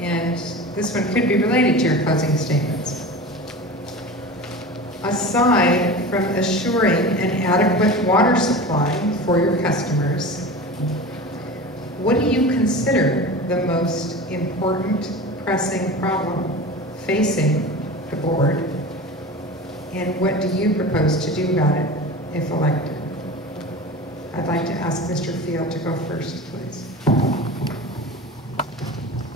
And this one could be related to your closing statements. Aside from assuring an adequate water supply for your customers, what do you consider the most important pressing problem facing the board, and what do you propose to do about it if elected? I'd like to ask Mr. Field to go first, please.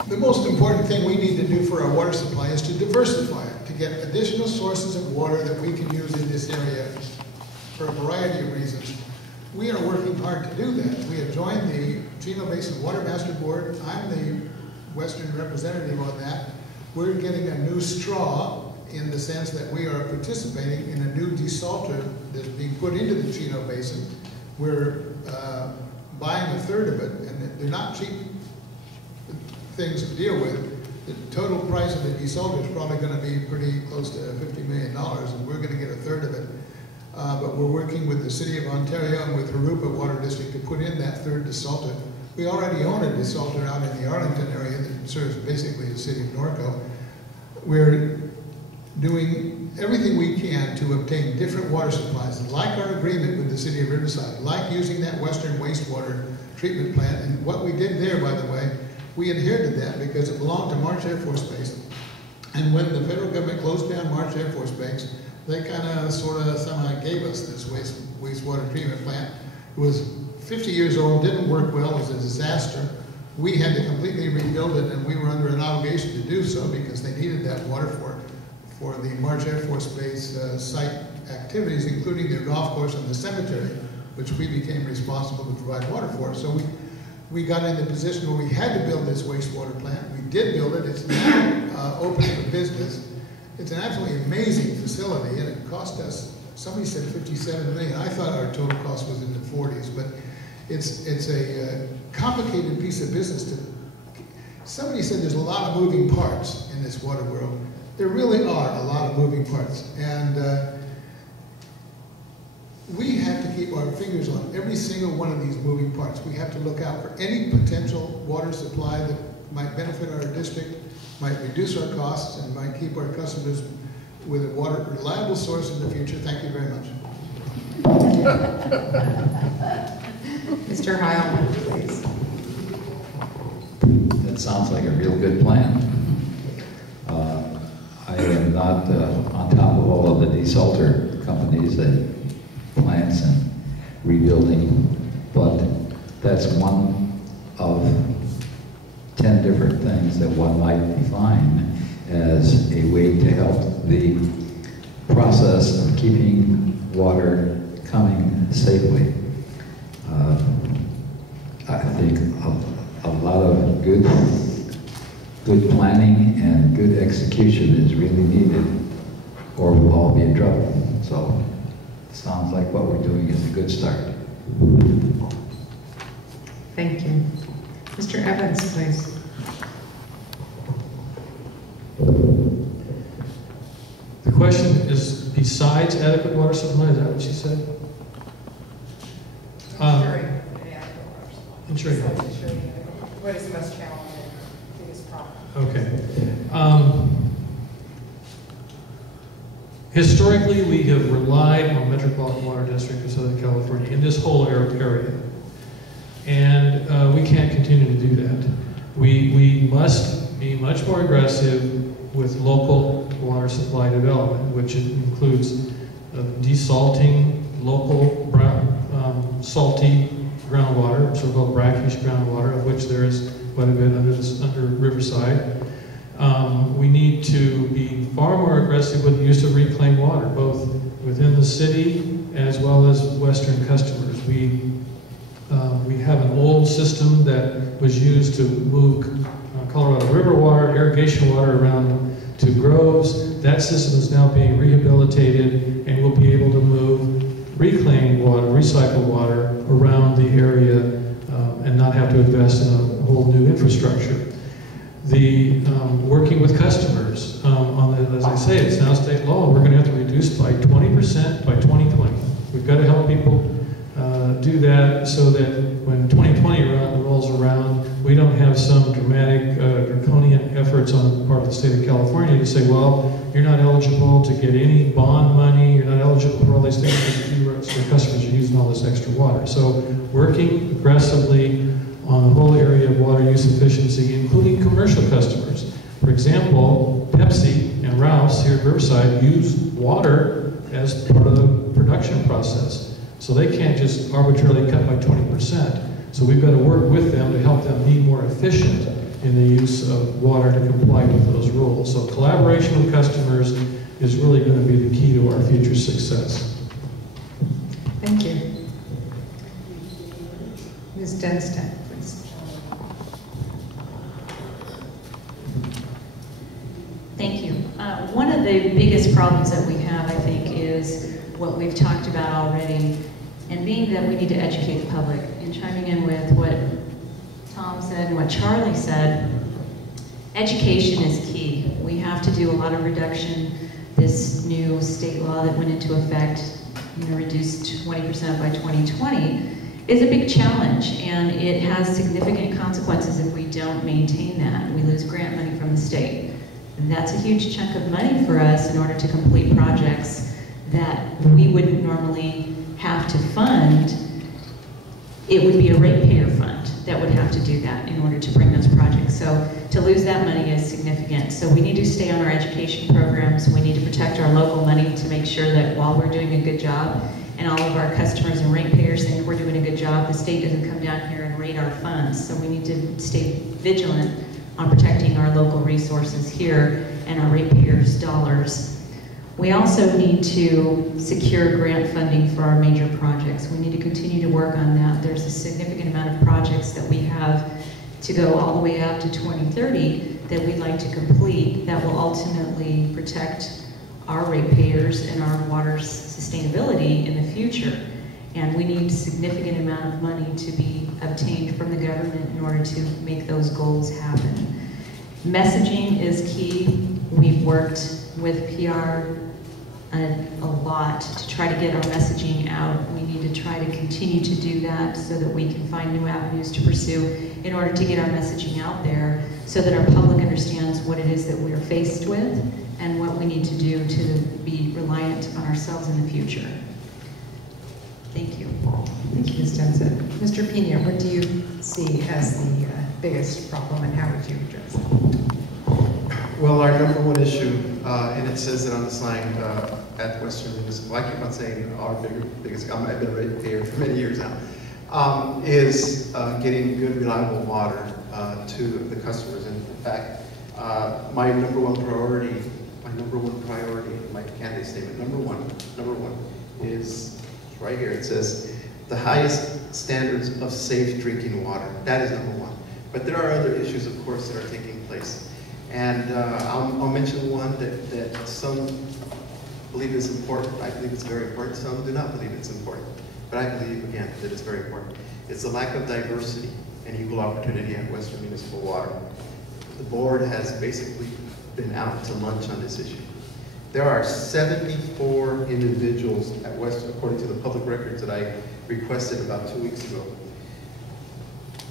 The most important thing we need to do for our water supply is to diversify it, to get additional sources of water that we can use in this area for a variety of reasons. We are working hard to do that. We have joined the Chino Basin Water Master Board. I'm the Western representative on that. We're getting a new straw in the sense that we are participating in a new desalter that's being put into the Chino Basin. We're buying a third of it, and they're not cheap things to deal with. The total price of the desalter is probably going to be pretty close to $50 million, and we're going to get a third of it. But we're working with the City of Ontario and with Harupa Water District to put in that third desalter. We already own a desalter out in the Arlington area that serves basically the city of Norco. We're doing everything we can to obtain different water supplies, like our agreement with the City of Riverside, like using that Western wastewater treatment plant. And what we did there, by the way, we inherited that because it belonged to March Air Force Base. And when the federal government closed down March Air Force Base, they kind of somehow gave us this wastewater treatment plant. It was 50 years old, didn't work well, it was a disaster. We had to completely rebuild it, and we were under an obligation to do so because they needed that water for the March Air Force Base site activities, including their golf course and the cemetery, which we became responsible to provide water for. So we got in the position where we had to build this wastewater plant. We did build it. It's now open for business. It's an absolutely amazing facility, and it cost us, somebody said $57 million. I thought our total cost was in the 40s, but it's a complicated piece of business. Somebody said there's a lot of moving parts in this water world. There really are a lot of moving parts, and we have to keep our fingers on every single one of these moving parts. We have to look out for any potential water supply that might benefit our district, might reduce our costs, and might keep our customers with a reliable source in the future. Thank you very much. Mr. Heilman, please. That sounds like a real good plan. I am not on top of all of the desalter companies and plants and rebuilding, but that's one of 10 different things that one might define as a way to help the process of keeping water coming safely. I think a lot of good planning and good execution is really needed, or we'll all be in trouble. So it sounds like what we're doing is a good start. Thank you. Mr. Evans, please. The question is, besides adequate water supply, is that what you said? Ensuring. What is the most challenging, biggest problem? Okay. Historically, we have relied on Metropolitan Water District of Southern California in this whole area. And we can't continue to do that. We must be much more aggressive with local water supply development, which includes desalting local salty groundwater, so-called brackish groundwater, of which there is quite a bit under Riverside. We need to be far more aggressive with the use of reclaimed water, both within the city as well as Western customers. We have an old system that was used to move Colorado River water, irrigation water around to groves. That system is now being rehabilitated, and we'll be able to move reclaimed water, recycled water around the area and not have to invest in a whole new infrastructure. The working with customers, as I say, it's now state law. We're going to have to reduce by 20% by 2020. We've got to help people do that so that when 2020 rolls around, we don't have some dramatic draconian on the part of the state of California to say, well, you're not eligible to get any bond money, you're not eligible for all these things because your customers are using all this extra water. So working aggressively on the whole area of water use efficiency, including commercial customers. For example, Pepsi and Ralph's here at Riverside use water as part of the production process. So they can't just arbitrarily cut by 20%. So we've got to work with them to help them be more efficient in the use of water to comply with those rules. So collaboration with customers is really going to be the key to our future success. Thank you. Ms. Denstedt, please. Thank you. One of the biggest problems that we have, I think, is what we've talked about already, and being that we need to educate the public. And chiming in with what Tom said and what Charlie said, education is key. We have to do a lot of reduction. This new state law that went into effect, reduced 20% by 2020, is a big challenge, and it has significant consequences if we don't maintain that. We lose grant money from the state. And that's a huge chunk of money for us in order to complete projects that we wouldn't normally have to fund. It would be a ratepayer fund that would have to do that in order to bring those projects. So to lose that money is significant. So we need to stay on our education programs. We need to protect our local money to make sure that while we're doing a good job and all of our customers and ratepayers think we're doing a good job, the state doesn't come down here and raid our funds. So we need to stay vigilant on protecting our local resources here and our ratepayers' dollars. We also need to secure grant funding for our major projects. We need to continue to work on that. There's a significant amount of projects that we have to go all the way up to 2030 that we'd like to complete that will ultimately protect our ratepayers and our water sustainability in the future. And we need a significant amount of money to be obtained from the government in order to make those goals happen. Messaging is key. We've worked with PR a lot to try to get our messaging out. We need to try to continue to do that so that we can find new avenues to pursue in order to get our messaging out there so that our public understands what it is that we're faced with and what we need to do to be reliant on ourselves in the future. Thank you. Thank you, Ms. Denstedt. Mr. Pena, what do you see as the biggest problem and how would you address it? Well, our number one issue, and it says it on the sign at Western Municipal, I keep on saying our biggest, I've been a ratepayer for many years now, is getting good, reliable water to the customers. And in fact, my number one priority, my candidate statement, number one is right here. It says the highest standards of safe drinking water. That is number one. But there are other issues, of course, that are taking place. And I'll mention one that some believe is important. I believe it's very important. Some do not believe it's important. But I believe, again, that it's very important. It's the lack of diversity and equal opportunity at Western Municipal Water. The board has basically been out to lunch on this issue. There are 74 individuals at Western, according to the public records that I requested about 2 weeks ago.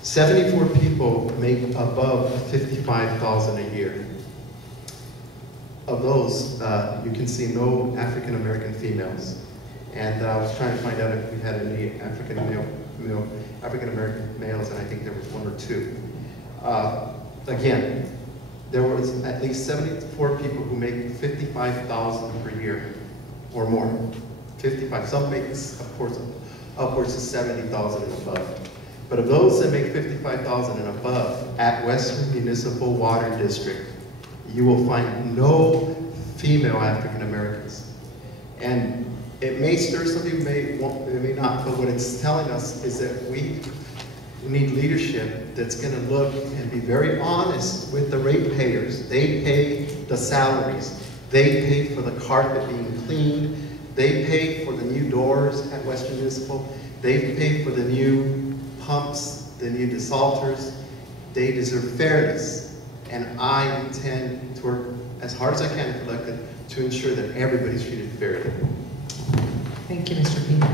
74 people make above $55,000 a year. Of those, you can see no African American females. And I was trying to find out if we had any African American males, and I think there was one or two. Again, there was at least 74 people who make $55,000 per year or more. 55. Some make, of course, upwards of $70,000 and above. But of those that make $55,000 and above at Western Municipal Water District, you will find no female African Americans. And it may stir some people, it may not, but what it's telling us is that we need leadership that's going to look and be very honest with the ratepayers. They pay the salaries. They pay for the carpet being cleaned. They pay for the new doors at Western Municipal. They pay for the new pumps, the new desalters. They deserve fairness. And I intend to work as hard as I can to ensure that everybody's treated fairly. Thank you, Mr. Pena.